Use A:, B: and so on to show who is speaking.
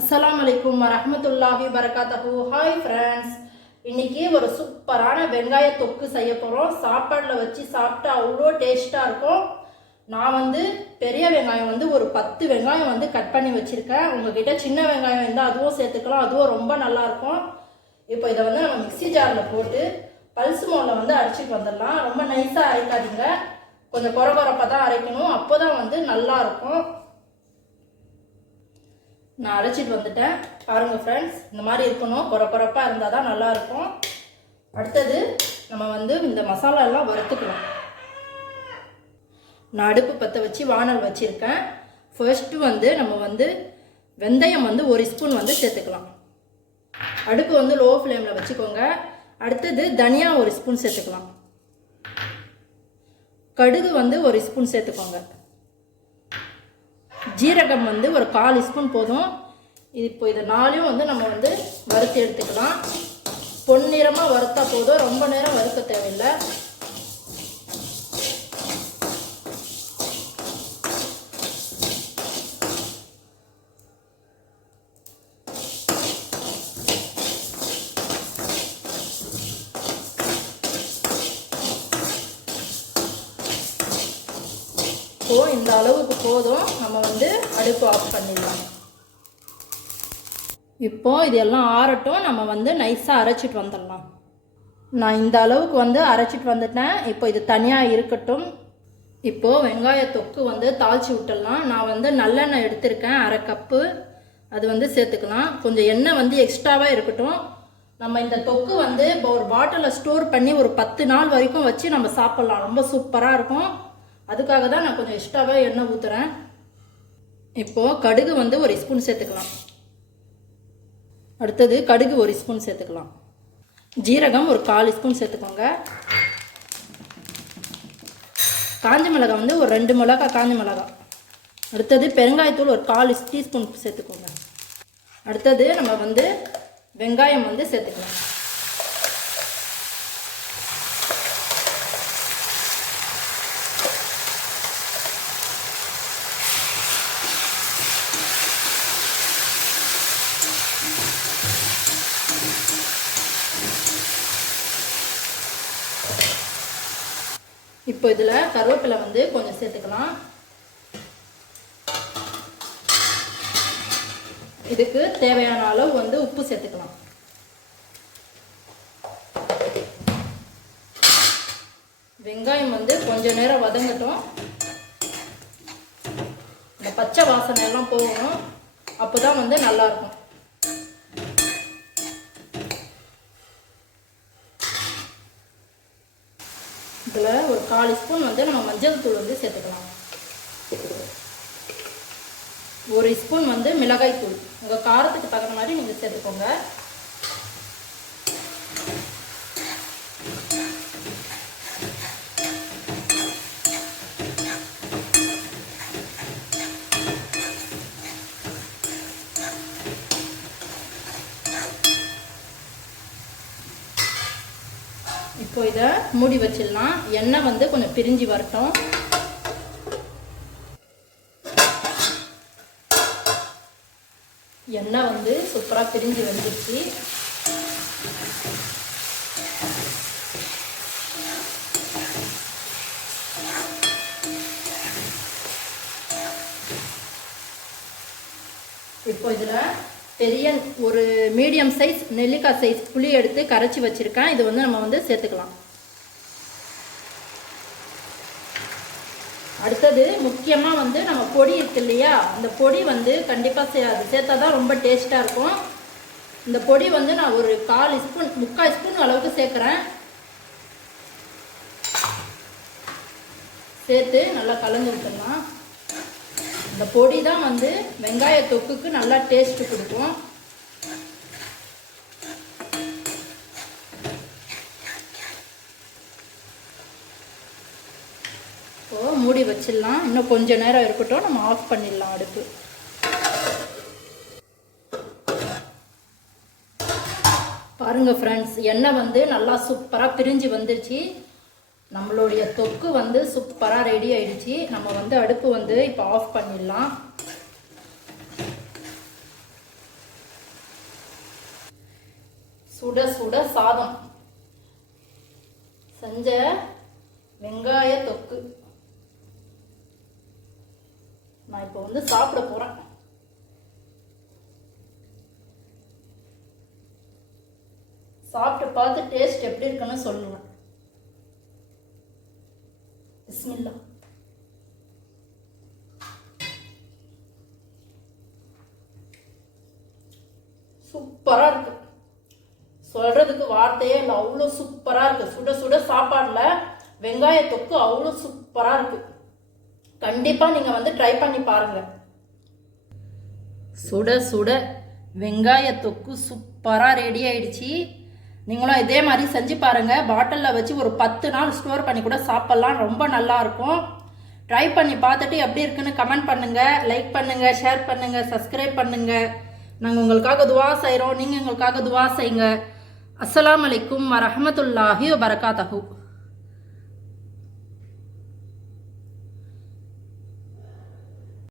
A: அஸ்லாம் அலைக்கும் வரமத்துல்லாஹி வரகாத்தஹு ஹாய் ஃப்ரெண்ட்ஸ் இன்னைக்கு ஒரு சூப்பரான வெங்காய தொக்கு செய்ய போகிறோம் சாப்பாடில் வச்சு சாப்பிட்டா அவ்வளோ டேஸ்ட்டாக இருக்கும். நான் வந்து பெரிய வெங்காயம் வந்து ஒரு பத்து வெங்காயம் வந்து கட் பண்ணி வச்சுருக்கேன். உங்ககிட்ட சின்ன வெங்காயம் இருந்தால் அதுவும் சேர்த்துக்கலாம். அதுவும் ரொம்ப நல்லாயிருக்கும் இப்போ இதை வந்து நம்ம மிக்ஸி ஜாரில் போட்டு பல்ஸ் மோலில் வந்து அரைச்சிட்டு வந்துடலாம். ரொம்ப நைஸாக அரைக்காதீங்க. கொஞ்சம் குறை குறப்பாக தான் அரைக்கணும். அப்போ தான் வந்து நல்லாயிருக்கும் நான் அரைச்சிட்டு வந்துட்டேன். பாருங்கள் ஃப்ரெண்ட்ஸ் இந்த மாதிரி இருக்கணும். குறை குறைப்பாக இருந்தால் தான் நல்லாயிருக்கும் அடுத்தது நம்ம வந்து இந்த மசாலா எல்லாம் வறுத்துக்கலாம் நான் அடுப்பு பற்ற வச்சு வானல் வச்சுருக்கேன். ஃபர்ஸ்ட்டு வந்து நம்ம வந்து வெந்தயம் வந்து ஒரு ஸ்பூன் வந்து சேர்த்துக்கலாம். அடுப்பு வந்து லோ ஃப்ளேமில் வச்சுக்கோங்க. அடுத்தது தனியா ஒரு ஸ்பூன் சேர்த்துக்கலாம். கடுகு வந்து ஒரு ஸ்பூன் சேர்த்துக்கோங்க. ஜீரகம் வந்து ஒரு கால் ஸ்பூன் போதும். இப்போ இதை நாளையும் வந்து நம்ம வந்து வறுத்து எடுத்துக்கலாம். பொன்னிறமாக வறுத்தா போதும். ரொம்ப நேரம் வறுக்க தேவையில்லை. இப்போது இந்த அளவுக்கு போதும். நம்ம வந்து அடுப்பு ஆஃப் பண்ணிடலாம். இப்போ இது எல்லாம் ஆறட்டும். நம்ம வந்து நைஸாக அரைச்சிட்டு வந்துடலாம். நான் இந்த அளவுக்கு வந்து அரைச்சிட்டு வந்துட்டேன். இப்போ இது தனியாக இருக்கட்டும். இப்போது வெங்காய தொக்கு வந்து தாளித்து விட்டுடலாம். நான் வந்து நல்லெண்ணெய் எடுத்திருக்கேன் அரை கப்பு. அது வந்து சேர்த்துக்கலாம். கொஞ்சம் எண்ணெய் வந்து எக்ஸ்ட்ராவாக இருக்கட்டும். நம்ம இந்த தொக்கு வந்து இப்போ ஒரு பாட்டிலில் ஸ்டோர் பண்ணி ஒரு பத்து நாள் வரைக்கும் வச்சு நம்ம சாப்பிட்லாம். ரொம்ப சூப்பராக இருக்கும். அதுக்காக தான் நான் கொஞ்சம் எக்ஸ்ட்ராவாக எண்ணெய் ஊற்றுறேன் இப்போது கடுகு வந்து ஒரு ஸ்பூன் சேர்த்துக்கலாம். அடுத்தது கடுகு ஒரு ஸ்பூன் சேர்த்துக்கலாம். ஜீரகம் ஒரு கால் ஸ்பூன் சேர்த்துக்கோங்க. காஞ்ச மிளகாய் வந்து ஒரு ரெண்டு மிளகாய் காஞ்ச மிளகாய். அடுத்தது பெருங்காயத்தூள் ஒரு கால் டீஸ்பூன் சேர்த்துக்கோங்க. அடுத்தது நம்ம வந்து வெங்காயம் வந்து சேர்த்துக்கலாம். இப்போ இதில் கருவேப்பிலை வந்து கொஞ்சம் சேர்த்துக்கலாம். இதுக்கு தேவையான அளவு வந்து உப்பு சேர்த்துக்கலாம். வெங்காயம் வந்து கொஞ்ச நேரம் வதங்கட்டும். இந்த பச்சை வாசனை எல்லாம் போகணும். அப்போ தான் வந்து நல்லாயிருக்கும் இதில் ஒரு காலு ஸ்பூன் வந்து நம்ம மஞ்சள் தூள் வந்து சேர்த்துக்கலாம். ஒரு ஸ்பூன் வந்து மிளகாய் தூள். உங்கள் காரத்துக்கு தகுந்த மாதிரி நீங்கள் சேர்த்துக்கோங்க. இப்போ இதை மூடி வச்சிடலாம். எண்ணெய் வந்து கொஞ்சம் பிரிஞ்சு வரட்டும். எண்ணெய் வந்து சூப்பராக பிரிஞ்சு வந்துருச்சு. இப்போ இதில் பெரிய ஒரு மீடியம் சைஸ் நெல்லிக்காய் சைஸ் புளி எடுத்து கரைச்சி வச்சுருக்கேன். இது வந்து நம்ம வந்து சேர்த்துக்கலாம். அடுத்தது முக்கியமாக வந்து நம்ம பொடி இருக்கு இல்லையா? அந்த பொடி வந்து கண்டிப்பாக சே அது சேர்த்தா தான் ரொம்ப டேஸ்ட்டாக இருக்கும். இந்த பொடி வந்து நான் ஒரு கால் ஸ்பூன் முக்கால் ஸ்பூன் அளவுக்கு சேர்க்குறேன். சேர்த்து நல்லா கலந்து விட்டுடலாம் இந்த பொடி தான் வந்து வெங்காய தொக்குக்கு நல்லா டேஸ்ட் கொடுக்கும். இப்போ மூடி வச்சிடலாம். இன்னும் கொஞ்ச நேரம் இருக்கட்டும். நம்ம ஆஃப் பண்ணிடலாம் அடுப்பு. பாருங்க ஃப்ரெண்ட்ஸ் எண்ணெய் வந்து நல்லா சூப்பராக பிரிஞ்சு வந்துருச்சு. நம்மளுடைய தொக்கு வந்து சூப்பராக ரெடி ஆயிடுச்சு. நம்ம வந்து அடுப்பு வந்து இப்போ ஆஃப் பண்ணிடலாம். சுட சுட சாதம். செஞ்ச வெங்காய தொக்கு. நான் இப்போ வந்து சாப்பிட போகிறேன் சாப்பிட்டு பார்த்து டேஸ்ட் எப்படி இருக்குன்னு சொல்லுவேன். சூப்பராக இருக்கு. சொல்றதுக்கு வார்த்தையே இல்லை அவ்வளோ சூப்பராக இருக்கு. சுட சுட சாப்பாடில் வெங்காய தொக்கு அவ்வளோ சூப்பராக இருக்கு. கண்டிப்பாக நீங்கள் வந்து ட்ரை பண்ணி பாருங்க. சுட சுட வெங்காய தொக்கு சூப்பராக ரெடி ஆயிடுச்சு. நீங்களும் இதே மாதிரி செஞ்சு பாருங்க. பாட்டிலில் வச்சு ஒரு பத்து நாள் ஸ்டோர் பண்ணி கூட சாப்பிட்லாம். ரொம்ப நல்லா இருக்கும். ட்ரை பண்ணி பார்த்துட்டு எப்படி இருக்குன்னு கமெண்ட் பண்ணுங்க. லைக் பண்ணுங்க ஷேர் பண்ணுங்க சப்ஸ்கிரைப் பண்ணுங்க. நாங்கள் உங்களுக்காக துவா செய்கிறோம் நீங்கள் எங்களுக்காக துவா செய்யுங்க. அஸ்லாம் அலைக்கும் வரமத்துல்லாஹி வபரகாத்தஹு.